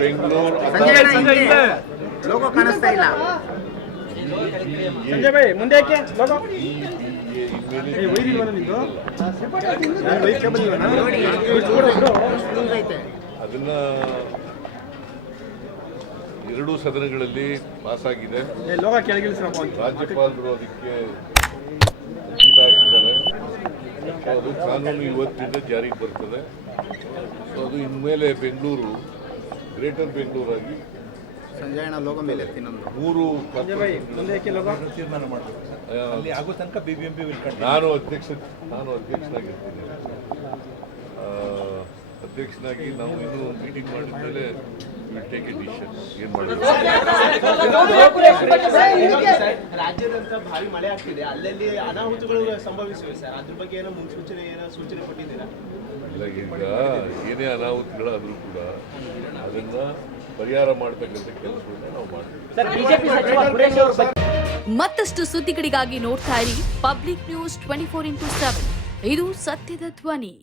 ಬೆಂಗಳೂರು ಹಿಂದೆ. ಲೋಗೋ ಕಾಣಿಸ್ತಾ ಇಲ್ಲ. ಸಂಜಯ್ ಭಾಯ್ ಮುಂದೆ ಯಾಕೆ? ಲೋಗೋ. ಅದನ್ನ ಎರಡೂ ಸದನಗಳಲ್ಲಿ ಪಾಸ್ ಆಗಿದೆ ಏ ಲೋಗೋ ಕೆಳಗಿಳಿಸ್ರಪ್ಪ. ಅಂತ ರಾಜ್ಯಪಾಲರು ಅದಕ್ಕೆ ಸೊ ಅದು ಕಾನೂನು ಇವತ್ತಿಂದ ಜಾರಿಗೆ ಬರ್ತದೆ ಸೊ ಅದು ಇನ್ಮೇಲೆ ಬೆಂಗಳೂರು ಗ್ರೇಟರ್ ಬೆಂಗಳೂರಾಗಿ ಸಂಜಯಣ ಲೋಗ ಮೇಲೆ ಇನ್ನೊಂದು ಮೂರು ತೀರ್ಮಾನ ಆಗೋ ತನಕ ಬಿ ಬಿ ಎಂ ಪಿ ನಾನು ಅಧ್ಯಕ್ಷ ನಾನು ಅಧ್ಯಕ್ಷನಾಗಿರ್ತೀನಿ ಅಧ್ಯಕ್ಷನಾಗಿ ನಾವು ಇನ್ನೂ ಮೀಟಿಂಗ್ ಮಾಡಿದ್ಮೇಲೆ ವಿಲ್ ಟೇಕ್ ಎ ಡಿಸಿಷನ್ ಏನು ಮಾಡಬೇಕು ರಾಜ್ಯಾದ್ಯಂತ ಭಾರಿ ಮಳೆ ಆಗ್ತಿದೆ. ಅಲ್ಲಲ್ಲಿ ಅನಾಹುತಗಳು ಸಂಭವಿಸಿವೆ ಸರ್. ಅದ್ರ ಬಗ್ಗೆ ಏನೋ ಮುನ್ಸೂಚನೆ ಏನೋ ಸೂಚನೆ ಕೊಟ್ಟಿದ್ದೀರಾ? ಇಲ್ಲ ಈಗ ಏನೇ ಅನಾಹುತಗಳಾದರೂ ಕೂಡ ಅದನ್ನ ಪರಿಹಾರ ಮಾಡ್ತಕ್ಕಂಥ ಕೆಲಸವನ್ನ ನಾವು ಮಾಡ್ತೀವಿ. ಮತ್ತಷ್ಟು ಸುದ್ದಿಗಳಿಗಾಗಿ ನೋಡ್ತಾ ಇರಿ Public News twenty four into seven. ಇದು ಸತ್ಯದ ಧ್ವನಿ.